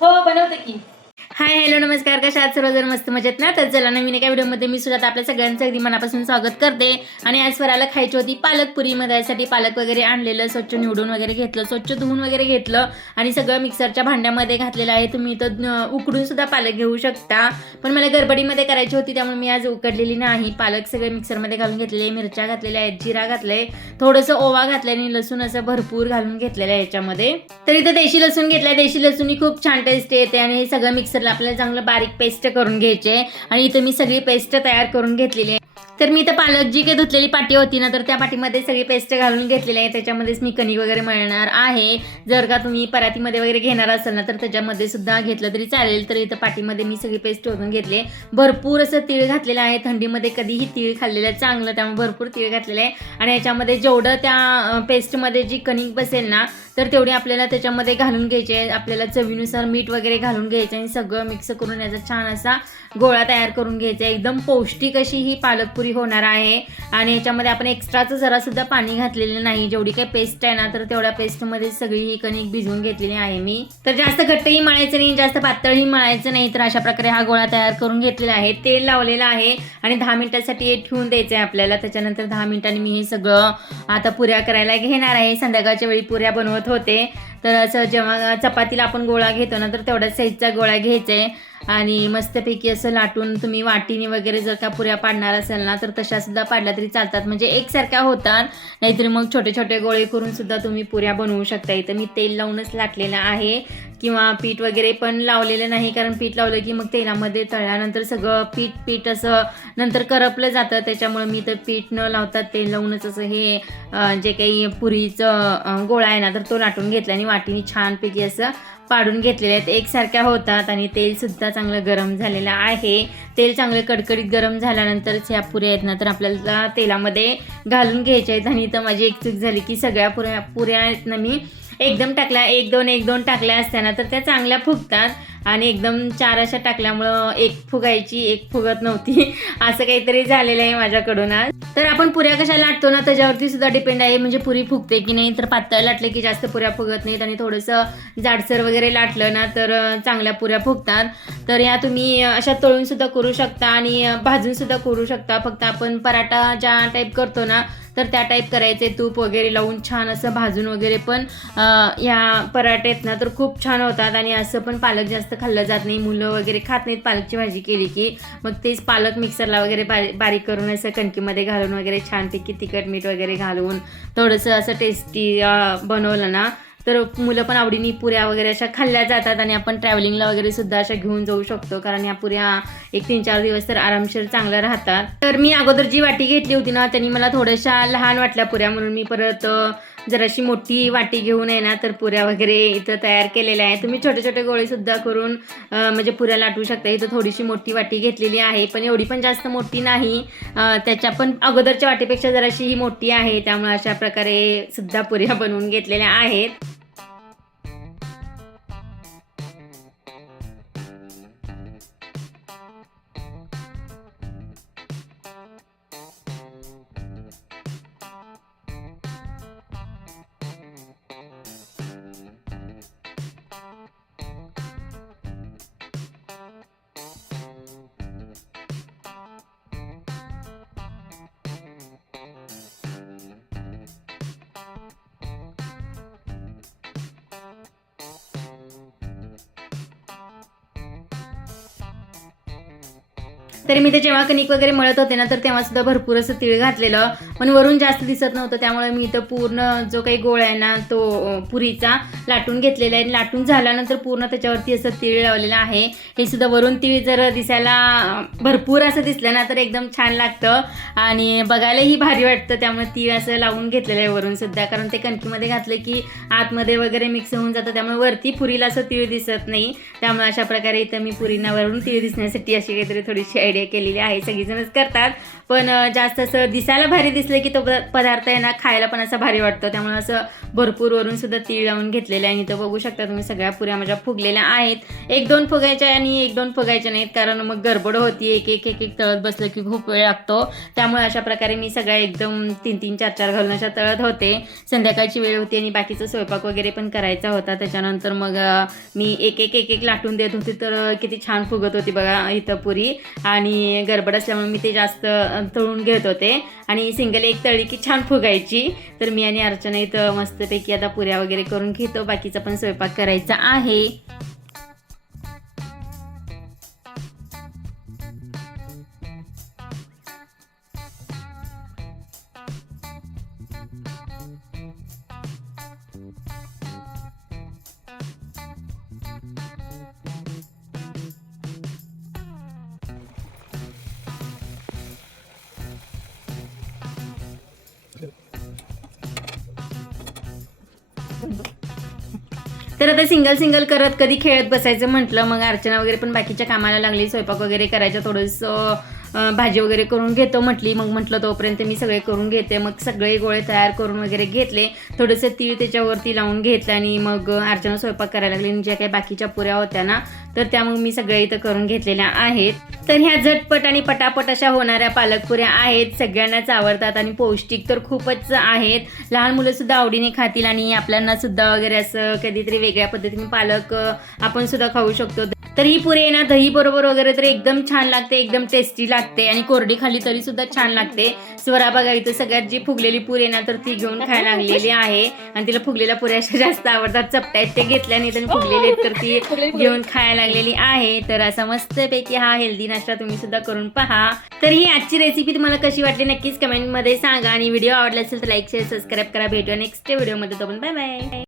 हो, बनवते की. हाय हॅलो नमस्कार, कशा आहात सर्वजण? मस्त मजेत ना? तर चला नवीन एका व्हिडिओमध्ये मी सुद्धा आपल्या सगळ्यांचं अगदी मनापासून स्वागत करते. आणि आज स्वराला खायची होती पालक पुरी. मग त्यासाठी पालक वगैरे आणलेलं, स्वच्छ निवडून वगैरे घेतलं, स्वच्छ धुवून वगैरे घेतलं आणि सगळं मिक्सरच्या भांड्यामध्ये घातलेलं आहे. तुम्ही इथं उकडून सुद्धा पालक घेऊ शकता, पण मला गडबडीमध्ये करायची होती त्यामुळे मी आज उकडलेली नाही. पालक सगळे मिक्सरमध्ये घालून घेतलेले, मिरच्या घातलेल्या आहेत, जिरा घातलंय, थोडंसं ओवा घातलंय आणि लसूण असं भरपूर घालून घेतलेलं आहे याच्यामध्ये. तर इथं देशी लसूण घेतलाय. देशी लसूण ही खूप छान टेस्ट येते आणि हे सगळं मिक्सरला आपल्याला चांगलं बारीक पेस्ट करून घ्यायचे. आणि इथं मी सगळी पेस्ट तयार करून घेतलेली आहे. तर मी इथं पालक जी काही धुतलेली पाटी होती ना, तर त्या पाटीमध्ये सगळी पेस्ट घालून घेतलेली आहे. त्याच्यामध्येच मी कणिक वगैरे मळणार आहे. जर का तुम्ही परातीमध्ये वगैरे घेणार असाल ना, तर त्याच्यामध्ये सुद्धा घेतलं तरी चालेल. तर इथं पाटीमध्ये मी सगळी पेस्ट ओतून घेतली. भरपूर असं तीळ घातलेलं आहे. थंडीमध्ये कधीही तीळ खाल्लेलं चांगलं, त्यामुळे भरपूर तीळ घातलेलं आहे. आणि याच्यामध्ये जेवढं त्या पेस्टमध्ये जी कणिक बसेल ना, तर तेवढी आपल्याला त्याच्यामध्ये घालून घ्यायची आहे. आपल्याला चवीनुसार मीठ वगैरे घालून घ्यायचं आणि सगळं मिक्स करून याचा छान असा गोळा तयार करून घ्यायचा. एकदम पौष्टिक अशी ही पालकपुरी होणार आहे. आणि याच्यामध्ये आपण एक्स्ट्राचं जरासुद्धा पाणी घातलेलं नाही. जेवढी काही पेस्ट आहे ना, तर तेवढ्या पेस्टमध्ये सगळी ही कणिक भिजवून घेतलेली आहे मी. तर जास्त घट्टही मळायचं नाही, जास्त पातळही मळायचं नाही. तर अशा प्रकारे हा गोळा तयार करून घेतलेला आहे. तेल लावलेलं आहे आणि 10 मिनिटासाठी ठेवून द्यायचं आहे आपल्याला. त्याच्यानंतर 10 मिनिटांनी मी हे सगळं आता पुऱ्या करायला घेणार आहे. संध्याकाळच्या वेळी पुऱ्या बनवत होते. तर असं जेव्हा चपातीला आपण गोळा घेतो ना, तर तेवढ्याच साईजचा गोळा घ्यायचा आहे आणि मस्तपैकी असं लाटून तुम्ही वाटीने वगैरे जर का पुऱ्या पाडणार असेल ना, तर तशा सुद्धा पाडल्या तरी चालतात, म्हणजे एकसारख्या होतात. नाहीतरी मग छोटे छोटे गोळे करून सुद्धा तुम्ही पुऱ्या बनवू शकता. इथं मी तेल लावूनच लाटलेलं आहे किंवा पीठ वगैरे पण लावलेलं नाही, कारण पीठ लावलं की मग तेलामध्ये तळल्यानंतर सगळं पीठ असं नंतर करपलं जातं. त्याच्यामुळे मी तर पीठ न लावता तेल लावूनच असं हे जे काही पुरीचं गोळा आहे ना, तर तो लाटून घेतला आणि वाटीने छानपैकी असं पाडून घेतलेले आहेत. एकसारख्या होतात आणि तेलसुद्धा चांगलं गरम झालेलं आहे. तेल चांगलं कडकडीत गरम झाल्यानंतरच ह्या पुऱ्या आहेत ना, तर आपल्याला तेलामध्ये घालून घ्यायच्या आहेत. आणि इथं माझी एक चूक झाली की सगळ्या पुऱ्या आहेत ना, मी एकदम टाकल्या, एक दोन टाकल्या असताना तर त्या चांगल्या फुगतात. आणि एकदम 4 अशा टाकल्यामुळं एक फुगायची, एक फुगत नव्हती. असं काहीतरी झालेलं आहे माझ्याकडून आज. तर आपण पुऱ्या कशा लाटतो ना, त्याच्यावरती सुद्धा डिपेंड आहे, म्हणजे पुरी फुगते की नाही. तर पातळ लाटले की जास्त पुऱ्या फुगत नाहीत आणि थोडंसं जाडसर वगैरे लाटलं ना, तर चांगल्या पुऱ्या फुगतात. तर या तुम्ही अशा तळून सुद्धा करू शकता आणि भाजून सुद्धा करू शकता. फक्त आपण पराठा ज्या टाईप करतो ना, तर त्या टाईप करायचे. तूप वगैरे लावून छान असं भाजून वगैरे पण ह्या पराठेत ना, तर खूप छान होतात. आणि असं पण पालक जास्त खाल्लं जात नाही, मुलं वगैरे खात नाहीत पालकची भाजी केली की. मग तेच पालक मिक्सरला वगैरे बारीक करून असं कणकीमध्ये घालून वगैरे छानपैकी तिखट मीठ वगैरे घालून थोडंसं असं टेस्टी बनवलं ना, तर मुलं पण आवडीने पुऱ्या वगैरे अशा खाल्ल्या जातात. आणि आपण ट्रॅव्हलिंगला वगैरे सुद्धा अशा घेऊन जाऊ शकतो, कारण या पुऱ्या एक 3-4 दिवस तर आरामशीर चांगल्या राहतात. तर मी अगोदर जी वाटी घेतली होती ना, त्यांनी मला थोड्याशा लहान वाटल्या पुऱ्या, म्हणून मी परत जराशी मोठी वाटी घेऊन आहे ना, तर पुऱ्या वगैरे इथं तयार केलेल्या आहे. तुम्ही छोटे छोटे गोळे सुद्धा करून म्हणजे पुऱ्या लाटू शकता. इथं थोडीशी मोठी वाटी घेतलेली आहे, पण एवढी पण जास्त मोठी नाही. त्याच्या पण अगोदरच्या वाटीपेक्षा जराशी ही मोठी आहे, त्यामुळे अशा प्रकारे सुद्धा पुऱ्या बनवून घेतलेल्या आहेत. तरी मी ते जेव्हा कणिक वगैरे मळत होते ना, तर तेव्हा सुद्धा भरपूर असं तीळ घातलेलं, पण वरून जास्त दिसत नव्हतं. त्यामुळे मी इथं पूर्ण जो काही गोळा आहे ना, तो पुरीचा लाटून घेतलेला आहे. लाटून झाल्यानंतर पूर्ण त्याच्यावरती असं तीळ लावलेलं आहे. हे सुद्धा वरून तीळ जर दिसायला भरपूर असं दिसलं ना, तर एकदम छान लागतं आणि बघायलाही भारी वाटतं. त्यामुळे तीळ असं लावून घेतलेलं आहे वरून सुद्धा, कारण ते कणकीमध्ये घातलं की आतमध्ये वगैरे मिक्स होऊन जातं. त्यामुळे वरती पुरीला असं तीळ दिसत नाही. त्यामुळे अशा प्रकारे इथं मी पुरीना वरून तीळ दिसण्यासाठी अशी काहीतरी थोडीशी आयडिया केलेली आहे, सगळीजणच करतात. पण जास्त असं दिसायला भारी दिसलं की तो पदार्थ आहे ना खायला पण असं भारी वाटतं. त्यामुळे असं भरपूर वरून सुद्धा तीळ लावून घेतलेलं आहे. आणि इथं बघू शकता तुम्ही सगळ्या पुऱ्या माझ्या फुगलेल्या आहेत. 1-2 फुगायच्या आणि 1-2 फुगायच्या नाहीत, कारण मग गडबड होती. एक तळत बसलं की खूप वेळ लागतो. त्यामुळे अशा प्रकारे मी सगळ्या एकदम 3-3, 4-4 घालून अशा तळत होते. संध्याकाळची वेळ होती आणि बाकीचं स्वयंपाक वगैरे पण करायचा होता. त्याच्यानंतर मग मी एक लाटून देत होते, तर किती छान फुगत होती बघा इथं पुरी. आणि गडबड असल्यामुळे मी ते जास्त तळून घेत होते आणि सिंगल एक तळी की छान फुगायची. तर मी आणि अर्चना इथं मस्तपैकी आता पुऱ्या वगैरे करून घेतो, बाकीचा पण स्वयंपाक करायचा आहे. तर आता सिंगल करत कधी खेळत बसायचं म्हटलं, मग अर्चना वगैरे पण बाकीच्या कामाला लागली, स्वयंपाक वगैरे करायचं, थोडंसं भाजी वगैरे करून घेतो म्हटली. मग म्हटलं तोपर्यंत मी सगळे करून घेते. मग सगळे गोळे तयार करून वगैरे घेतले, थोडंसं तीळ त्याच्यावरती लावून घेतलं आणि मग अर्चना स्वयंपाक करायला लागली. आणि ज्या काही बाकीच्या पुऱ्या होत्या ना, तर त्या मग मी सगळ्या इथं करून घेतलेल्या आहेत. तर ह्या झटपट आणि पटापट अशा होणाऱ्या पालकपुऱ्या आहेत, सगळ्यांनाच आवडतात आणि पौष्टिक तर खूपच आहेत. लहान मुलं सुद्धा आवडीने खातील आणि आपल्याला सुद्धा वगैरे असं कधीतरी वेगळ्या पद्धतीने पालक आपण सुद्धा खाऊ शकतो. तर ही पुरी आहे ना दही बरोबर वगैरे तर एकदम छान लागते, एकदम टेस्टी लागते आणि कोरडी खाली तरी सुद्धा छान लागते. स्वरा बघा इथं सगळ्यात जी फुगलेली पुरी आहे ना, तर ती घेऊन खायला लागलेली आहे आणि तिला फुगलेल्या पुऱ्या अशा जास्त आवडतात. चपट्या आहेत ते घेतल्या नाही तर फुगलेले आहेत, तर ती घेऊन खायला लागलेली आहे. तर असा मस्तपैकी हा हेल्दी नाश्ता तुम्ही सुद्धा करून पहा. तर ही आजची रेसिपी तुम्हाला कशी वाटली नक्कीच कमेंटमध्ये सांगा आणि व्हिडिओ आवडला असेल तर लाईक शेअर सबस्क्राईब करा. भेटूया नेक्स्ट व्हिडिओमध्ये. तो पण बाय बाय.